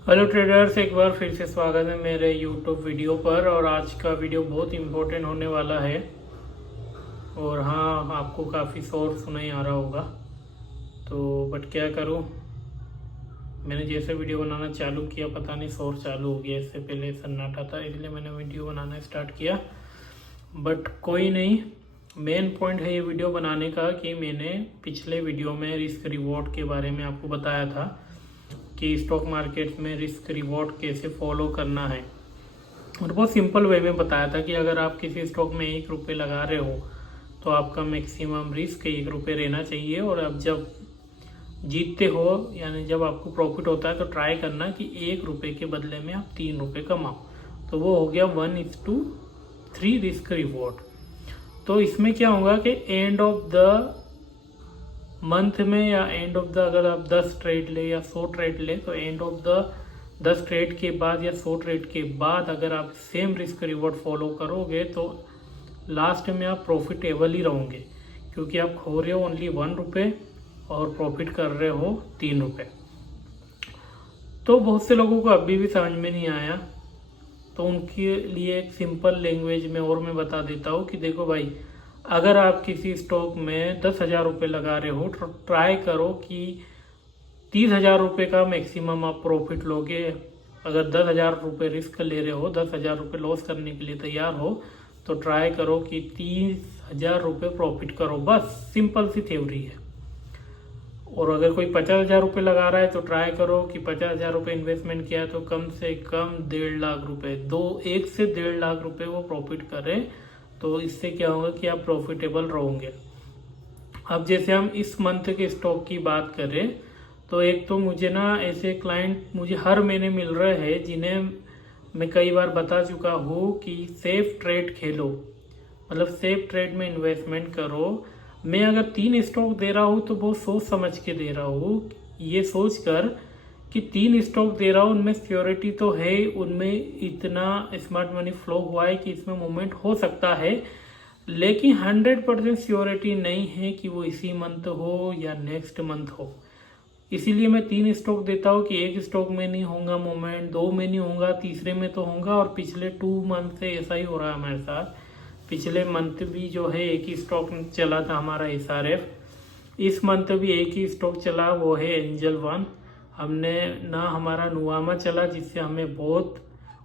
Hello traders, एक बार फिर से स्वागत है मेरे यूट्यूब वीडियो पर। और आज का वीडियो बहुत इम्पोर्टेंट होने वाला है। और हाँ, आपको काफ़ी शोर सुनाई आ रहा होगा, तो बट क्या करूँ, मैंने जैसे वीडियो बनाना चालू किया पता नहीं शोर चालू हो गया। इससे पहले सन्नाटा था, इसलिए मैंने वीडियो बनाना स्टार्ट किया। बट कोई नहीं, मेन पॉइंट है ये वीडियो बनाने का कि मैंने पिछले वीडियो में रिस्क रिवॉर्ड के बारे में आपको बताया था कि स्टॉक मार्केट में रिस्क रिवॉर्ड कैसे फॉलो करना है। और बहुत सिंपल वे में बताया था कि अगर आप किसी स्टॉक में 1 रुपये लगा रहे हो तो आपका मैक्सिमम रिस्क 1 रुपये रहना चाहिए। और अब जब जीतते हो यानी जब आपको प्रॉफिट होता है तो ट्राई करना कि 1 रुपये के बदले में आप 3 रुपये कमाओ। तो वो हो गया 1:3 रिस्क रिवॉर्ड। तो इसमें क्या होगा कि एंड ऑफ द मंथ में या एंड ऑफ द, अगर आप 10 ट्रेड ले या 100 ट्रेड ले, तो एंड ऑफ द 10 ट्रेड के बाद या 100 ट्रेड के बाद अगर आप सेम रिस्क रिवॉर्ड फॉलो करोगे तो लास्ट में आप प्रॉफिटेबल ही रहोगे, क्योंकि आप खो रहे हो ओनली 1 रुपये और प्रॉफिट कर रहे हो 3 रुपये। तो बहुत से लोगों को अभी भी समझ में नहीं आया, तो उनके लिए एक सिंपल लैंग्वेज में और मैं बता देता हूँ कि देखो भाई, अगर आप किसी स्टॉक में 10,000 रुपये लगा रहे हो तो ट्राई करो कि 30,000 रुपये का मैक्सिमम आप प्रॉफिट लोगे। अगर 10,000 रुपये रिस्क ले रहे हो, 10,000 रुपये लॉस करने के लिए तैयार हो, तो ट्राई करो कि 30,000 रुपये प्रॉफिट करो। बस सिंपल सी थ्योरी है। और अगर कोई 50,000 रुपये लगा रहा है तो ट्राई करो कि 50,000 रुपये इन्वेस्टमेंट किया तो कम से कम 1.5 लाख रुपये, 1 से 1.5 लाख रुपये वो प्रॉफिट करें। तो इससे क्या होगा कि आप प्रॉफिटेबल रहोगे। अब जैसे हम इस मंथ के स्टॉक की बात करें तो एक तो मुझे ना ऐसे क्लाइंट मुझे हर महीने मिल रहे हैं जिन्हें मैं कई बार बता चुका हूँ कि सेफ ट्रेड खेलो, मतलब सेफ ट्रेड में इन्वेस्टमेंट करो। मैं अगर 3 स्टॉक दे रहा हूँ तो बहुत सोच समझ के दे रहा हूँ, ये सोच कर कि 3 स्टॉक दे रहा हूँ, उनमें सिक्योरिटी तो है, उनमें इतना स्मार्ट मनी फ्लो हुआ है कि इसमें मूवमेंट हो सकता है, लेकिन 100% सिक्योरिटी नहीं है कि वो इसी मंथ हो या नेक्स्ट मंथ हो। इसीलिए मैं 3 स्टॉक देता हूँ कि एक स्टॉक में नहीं होगा मूवमेंट, 2 में नहीं होगा, तीसरे में तो होगा। और पिछले 2 मंथ से ऐसा ही हो रहा है हमारे साथ। पिछले मंथ भी जो है एक ही स्टॉक चला था हमारा SRF। इस मंथ भी एक ही स्टॉक चला, वो है एंजल वन। हमने ना हमारा नुवामा चला, जिससे हमें बहुत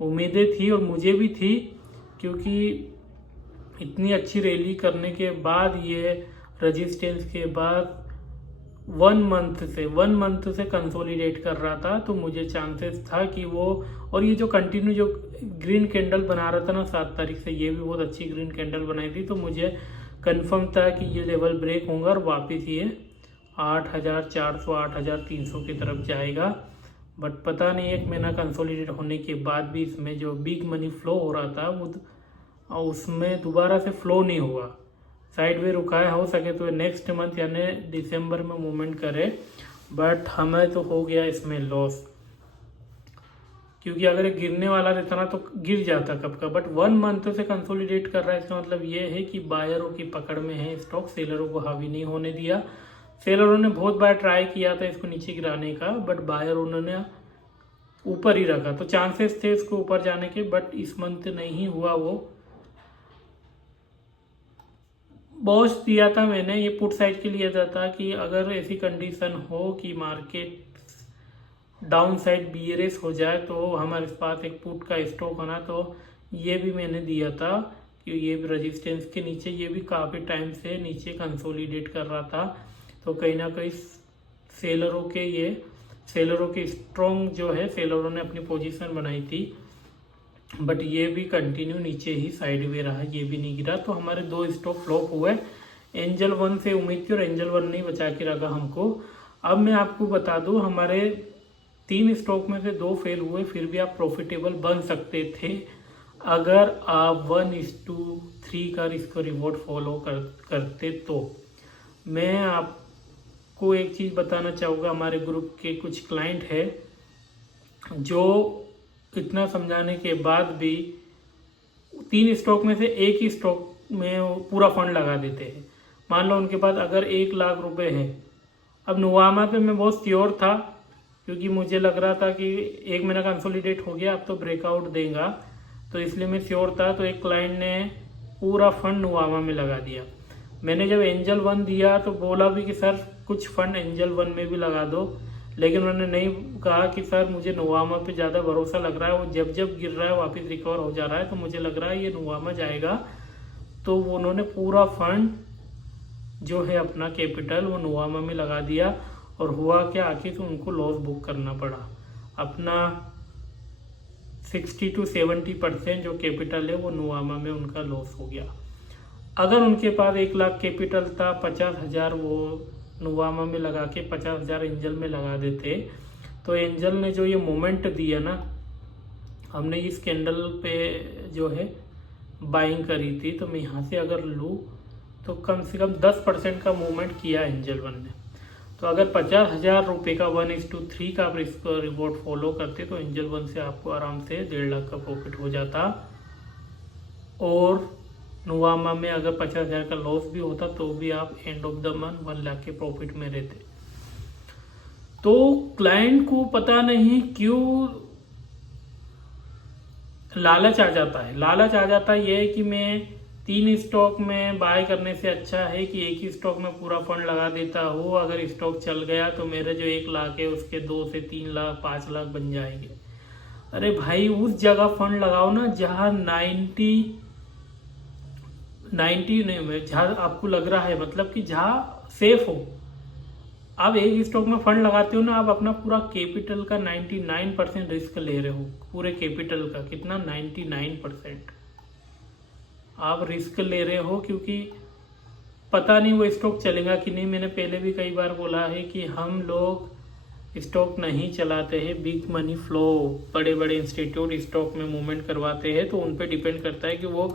उम्मीदें थी और मुझे भी थी, क्योंकि इतनी अच्छी रैली करने के बाद ये रेजिस्टेंस के बाद 1 मंथ से कंसोलिडेट कर रहा था, तो मुझे चांसेस था कि वो, और ये जो कंटिन्यू जो ग्रीन कैंडल बना रहा था ना 7 तारीख से, ये भी बहुत अच्छी ग्रीन कैंडल बनाई थी, तो मुझे कंफर्म था कि ये लेवल ब्रेक होगा और वापस ये 8,400 8,300 की तरफ जाएगा। बट पता नहीं, 1 महीना कंसोलिडेट होने के बाद भी इसमें जो बिग मनी फ्लो हो रहा था वो उसमें दोबारा से फ्लो नहीं हुआ, साइड वे रुका है। हो सके तो नेक्स्ट मंथ यानी दिसंबर में मूवमेंट करे, बट हमें तो हो गया इसमें लॉस, क्योंकि अगर ये गिरने वाला रहता ना तो गिर जाता कब का। बट 1 मंथ से कंसोलिडेट कर रहा है, इसका मतलब ये है कि बायरों की पकड़ में है स्टॉक, सेलरों को हावी नहीं होने दिया। सेलरों ने बहुत बार ट्राई किया था इसको नीचे गिराने का, बट बायर उन्होंने ऊपर ही रखा, तो चांसेस थे इसको ऊपर जाने के, बट इस मंथ नहीं हुआ। वो बॉस दिया था मैंने, ये पुट साइड के लिए था कि अगर ऐसी कंडीशन हो कि मार्केट डाउन साइड बीयरिश हो जाए तो हमारे पास एक पुट का स्टॉक होना, तो ये भी मैंने दिया था कि ये भी रेजिस्टेंस के नीचे, ये भी काफ़ी टाइम से नीचे कंसोलिडेट कर रहा था। तो कहीं ना कहीं सेलरों के स्ट्रॉन्ग जो है, सेलरों ने अपनी पोजीशन बनाई थी, बट ये भी कंटिन्यू नीचे ही साइड वे रहा, ये भी नहीं गिरा। तो हमारे 2 स्टॉक फ्लॉप हुए। एंजल वन से उम्मीद थी और एंजल वन नहीं बचा के रखा हमको। अब मैं आपको बता दूं, हमारे 3 स्टॉक में से 2 फेल हुए, फिर भी आप प्रॉफिटेबल बन सकते थे अगर आप 1:3 का रिस्क रिवॉर्ड फॉलो करते। तो मैं आपको एक चीज़ बताना चाहूँगा, हमारे ग्रुप के कुछ क्लाइंट है जो इतना समझाने के बाद भी 3 स्टॉक में से एक ही स्टॉक में पूरा फंड लगा देते हैं। मान लो उनके पास अगर 1 लाख रुपए है, अब नुवामा पे मैं बहुत श्योर था क्योंकि मुझे लग रहा था कि एक महीना कंसोलिडेट हो गया, अब तो ब्रेकआउट देगा, तो इसलिए मैं श्योर था। तो एक क्लाइंट ने पूरा फंड नुवामा में लगा दिया। मैंने जब एंजल 1 दिया तो बोला भी कि सर कुछ फंड एंजल 1 में भी लगा दो, लेकिन उन्होंने नहीं कहा कि सर मुझे नुवामा पे ज़्यादा भरोसा लग रहा है, वो जब जब गिर रहा है वापस रिकवर हो जा रहा है, तो मुझे लग रहा है ये नुवामा जाएगा। तो वो उन्होंने पूरा फंड जो है अपना कैपिटल वो नुवामा में लगा दिया, और हुआ क्या आखिर तो उनको लॉस बुक करना पड़ा। अपना 60 to 70% जो कैपिटल है वो नुवामा में उनका लॉस हो गया। अगर उनके पास 1 लाख कैपिटल था, 50,000 वो नुवामा में लगा के 50,000 एंजल में लगा देते, तो एंजल ने जो ये मोमेंट दिया ना, हमने इस कैंडल पे जो है बाइंग करी थी, तो मैं यहाँ से अगर लूँ तो कम से कम 10% का मूवमेंट किया एंजल 1 ने। तो अगर 50,000 रुपये का 1:3 का आप रिस्क रिवॉर्ड फॉलो करते तो एंजल 1 से आपको आराम से 1.5 लाख का प्रॉफिट हो जाता, और नुवामा में अगर 50,000 का लॉस भी होता तो भी आप end of the month 1 lakh के प्रॉफिट में रहते। तो क्लाइंट को पता नहीं क्यों लालच आ जाता है। लालच आ जाता है ये कि मैं 3 स्टॉक में बाय करने से अच्छा है कि एक ही स्टॉक में पूरा फंड लगा देता हूँ, अगर स्टॉक चल गया तो मेरे जो 1 लाख है उसके 2 से 3 लाख 5 लाख बन जाएंगे। अरे भाई उस जगह फंड लगाओ ना जहाँ 90 नहीं, जहाँ आपको लग रहा है मतलब कि जहाँ सेफ हो। आप एक स्टॉक में फंड लगाते हो ना, आप अपना पूरा कैपिटल का 99% रिस्क ले रहे हो, पूरे कैपिटल का कितना 99% आप रिस्क ले रहे हो, क्योंकि पता नहीं वो स्टॉक चलेगा कि नहीं। मैंने पहले भी कई बार बोला है कि हम लोग स्टॉक नहीं चलाते हैं, बिग मनी फ्लो बड़े बड़े इंस्टीट्यूट स्टॉक में मूवमेंट करवाते हैं, तो उन पे डिपेंड करता है कि वो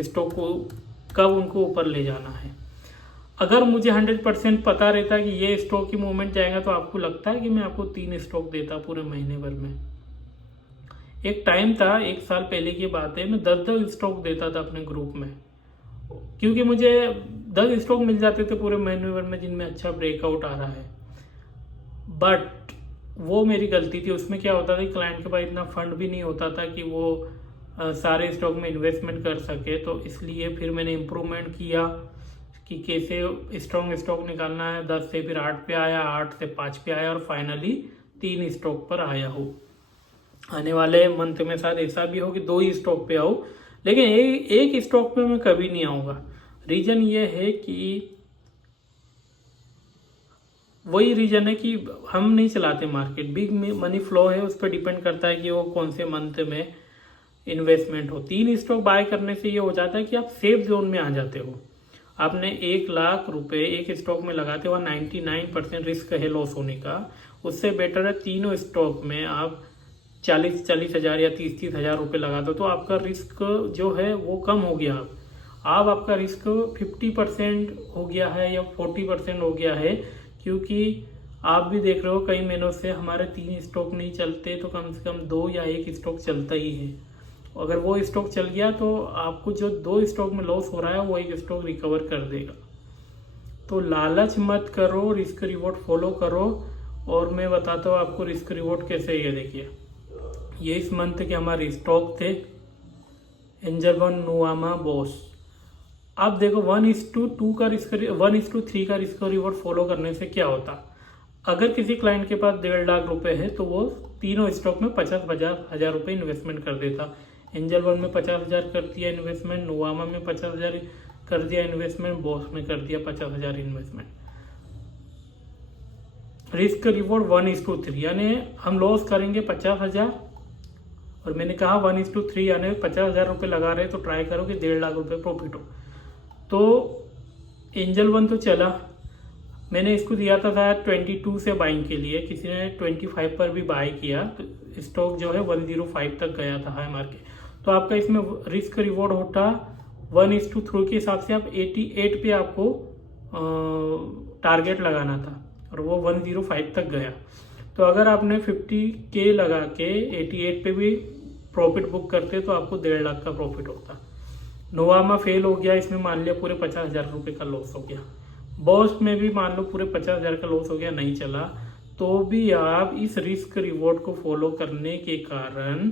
स्टॉक को कब उनको ऊपर ले जाना है। अगर मुझे 100% पता रहता कि ये स्टॉक की मूवमेंट जाएगा, तो आपको लगता है कि मैं आपको 3 स्टॉक देता पूरे महीने भर में। एक टाइम था, 1 साल पहले की बात है, मैं 10 स्टॉक देता था अपने ग्रुप में, क्योंकि मुझे 10 स्टॉक मिल जाते थे पूरे महीने भर में जिनमें अच्छा ब्रेकआउट आ रहा है। बट वो मेरी गलती थी। उसमें क्या होता था कि क्लाइंट के पास इतना फंड भी नहीं होता था कि वो सारे स्टॉक में इन्वेस्टमेंट कर सके, तो इसलिए फिर मैंने इम्प्रूवमेंट किया कि कैसे स्ट्रॉन्ग स्टॉक निकालना है। 10 से फिर 8 पे आया, 8 से 5 पे आया, और फाइनली 3 स्टॉक पर आया हो। आने वाले मंथ में शायद ऐसा भी हो कि 2 ही स्टॉक पे आऊँ, लेकिन एक स्टॉक पे मैं कभी नहीं आऊँगा। रीज़न ये है कि वही रीज़न है कि हम नहीं चलाते मार्केट, बिग मनी फ्लो है, उस पर डिपेंड करता है कि वो कौन से मंथ में इन्वेस्टमेंट हो। 3 स्टॉक बाय करने से ये हो जाता है कि आप सेफ जोन में आ जाते हो। आपने 1 लाख रुपए एक स्टॉक में लगाते हो, 99% रिस्क है लॉस होने का। उससे बेटर है तीनों स्टॉक में आप 40 हज़ार या 30 हज़ार रुपये लगा दो, तो आपका रिस्क जो है वो कम हो गया। अब आपका रिस्क 50% हो गया है या 40% हो गया है, क्योंकि आप भी देख रहे हो कई महीनों से हमारे 3 स्टॉक नहीं चलते, तो कम से कम 2 या 1 स्टॉक चलता ही है। अगर वो स्टॉक चल गया तो आपको जो 2 स्टॉक में लॉस हो रहा है वो 1 स्टॉक रिकवर कर देगा। तो लालच मत करो, रिस्क रिवॉर्ड फॉलो करो। और मैं बताता हूँ आपको रिस्क रिवॉर्ड कैसे। ये देखिए, ये इस मंथ के हमारे स्टॉक थे, एंजल 1, नुवामा, बॉस। आप देखो 1:2 का रिस्क 1:3 का रिस्क रिवॉर्ड फॉलो करने से क्या होता। अगर किसी क्लाइंट के पास 1.5 लाख रुपए है तो वो तीनों स्टॉक में 50,000 रुपये इन्वेस्टमेंट कर देता। एंजल 1 में 50,000 कर दिया इन्वेस्टमेंट, नुवामा में 50,000 कर दिया इन्वेस्टमेंट, बॉस में कर दिया 50,000 इन्वेस्टमेंट। रिस्क रिवॉर्ड 1:3, यानी हम लॉस करेंगे 50,000, और मैंने कहा 1:3 यानी 50,000 रुपये लगा रहे, तो ट्राई करो कि 1.5 लाख रुपये प्रॉफिट हो। तो एंजल 1 तो चला, मैंने इसको दिया था शायद 22 से बाइंग के लिए, किसी ने 25 पर भी बाय किया, तो स्टॉक जो है 105 तक गया था हाई मार्केट। तो आपका इसमें रिस्क रिवॉर्ड होता 1:3 के हिसाब से आप 88 पे आपको टारगेट लगाना था, और वो 105 तक गया। तो अगर आपने 50K लगा के 88 पे भी प्रॉफिट बुक करते तो आपको 1.5 लाख का प्रॉफिट होता। नोवामा फेल हो गया, इसमें मान लिया पूरे 50,000 रुपये का लॉस हो गया। बॉस में भी मान लो पूरे 50,000 का लॉस हो गया, नहीं चला। तो भी आप इस रिस्क रिवॉर्ड को फॉलो करने के कारण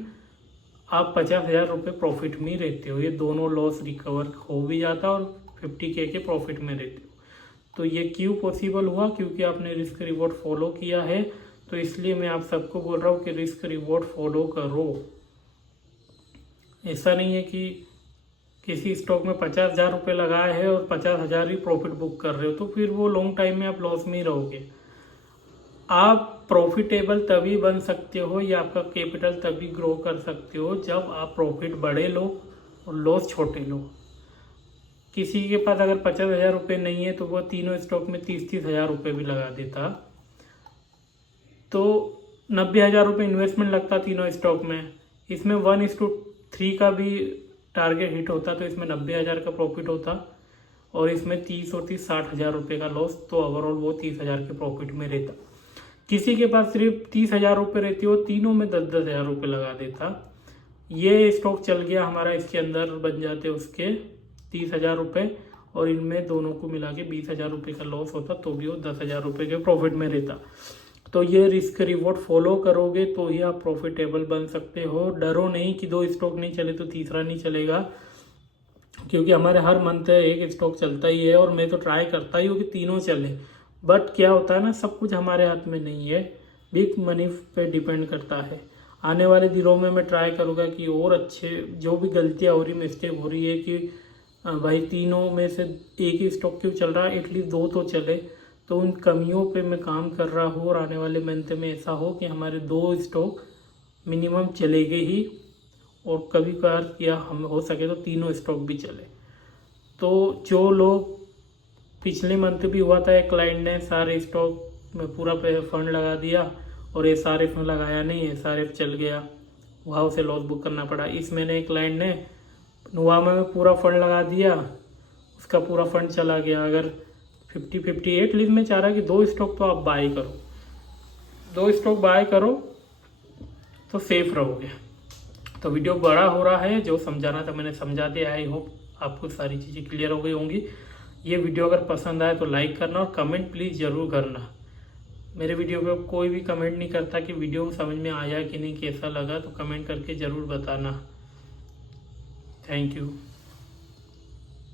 आप 50,000 रुपये प्रॉफिट में रहते हो। ये दोनों लॉस रिकवर हो भी जाता है और 50K के प्रॉफिट में रहते हो। तो ये क्यों पॉसिबल हुआ? क्योंकि आपने रिस्क रिवॉर्ड फॉलो किया है। तो इसलिए मैं आप सबको बोल रहा हूँ कि रिस्क रिवॉर्ड फॉलो करो। ऐसा नहीं है कि किसी स्टॉक में 50,000 रुपये लगाए हैं और 50,000 ही प्रॉफिट बुक कर रहे हो, तो फिर वो लॉन्ग टाइम में आप लॉस में ही रहोगे। आप प्रॉफिटेबल तभी बन सकते हो या आपका कैपिटल तभी ग्रो कर सकते हो जब आप प्रॉफिट बड़े लो और लॉस छोटे लो। किसी के पास अगर 50,000 रुपये नहीं है तो वो तीनों स्टॉक में 30,000 रुपये भी लगा देता, तो 90,000 रुपये इन्वेस्टमेंट लगता तीनों स्टॉक में। इसमें 1:3 का भी टारगेट हिट होता, तो इसमें 90,000 का प्रॉफिट होता और इसमें 30 और 30 60,000 रुपये का लॉस, तो ओवरऑल वो 30,000 के प्रॉफिट में रहता। किसी के पास सिर्फ 30,000 रुपये रहती हो, तीनों में 10,000 रुपये लगा देता। ये स्टॉक चल गया हमारा, इसके अंदर बन जाते उसके 30,000 रुपये और इनमें दोनों को मिला के 20,000 रुपये का लॉस होता, तो भी वो 10,000 रुपये के प्रॉफिट में रहता। तो ये रिस्क रिवॉर्ड फॉलो करोगे तो ही आप प्रॉफिटेबल बन सकते हो। डरो नहीं कि 2 स्टॉक नहीं चले तो तीसरा नहीं चलेगा, क्योंकि हमारे हर मंथ एक स्टॉक चलता ही है और मैं तो ट्राई करता ही हूँ कि तीनों चले। बट क्या होता है ना, सब कुछ हमारे हाथ में नहीं है, बिग मनी पे डिपेंड करता है। आने वाले दिनों में मैं ट्राई करूँगा कि और अच्छे, जो भी गलतियाँ हो रही, मिस्टेक हो रही है कि भाई तीनों में से एक ही स्टॉक क्यों चल रहा है, एटलीस्ट 2 तो चले, तो उन कमियों पे मैं काम कर रहा हूँ और आने वाले मंथ में ऐसा हो कि हमारे 2 स्टॉक मिनिमम चलेंगे ही, और कभी कभार किया हम हो सके तो तीनों स्टॉक भी चले। तो जो लोग पिछले मंथ भी हुआ था, एक क्लाइंट ने सारे स्टॉक में पूरा फंड लगा दिया और SRF में लगाया नहीं, SRF चल गया, वहाँ उसे लॉस बुक करना पड़ा। इस महीने एक क्लाइंट ने नुवामा में पूरा फंड लगा दिया, उसका पूरा फंड चला गया। अगर 50-50 एटलीस्ट मैं चाह रहा कि 2 स्टॉक तो आप बाय करो, 2 स्टॉक बाय करो तो सेफ रहोगे। तो वीडियो बड़ा हो रहा है, जो समझाना था मैंने समझा दिया। आई होप आपको सारी चीज़ें क्लियर हो गई होंगी। ये वीडियो अगर पसंद आए तो लाइक करना और कमेंट प्लीज़ ज़रूर करना। मेरे वीडियो पे कोई भी कमेंट नहीं करता कि वीडियो समझ में आया कि नहीं, कैसा लगा, तो कमेंट करके ज़रूर बताना। Thank you.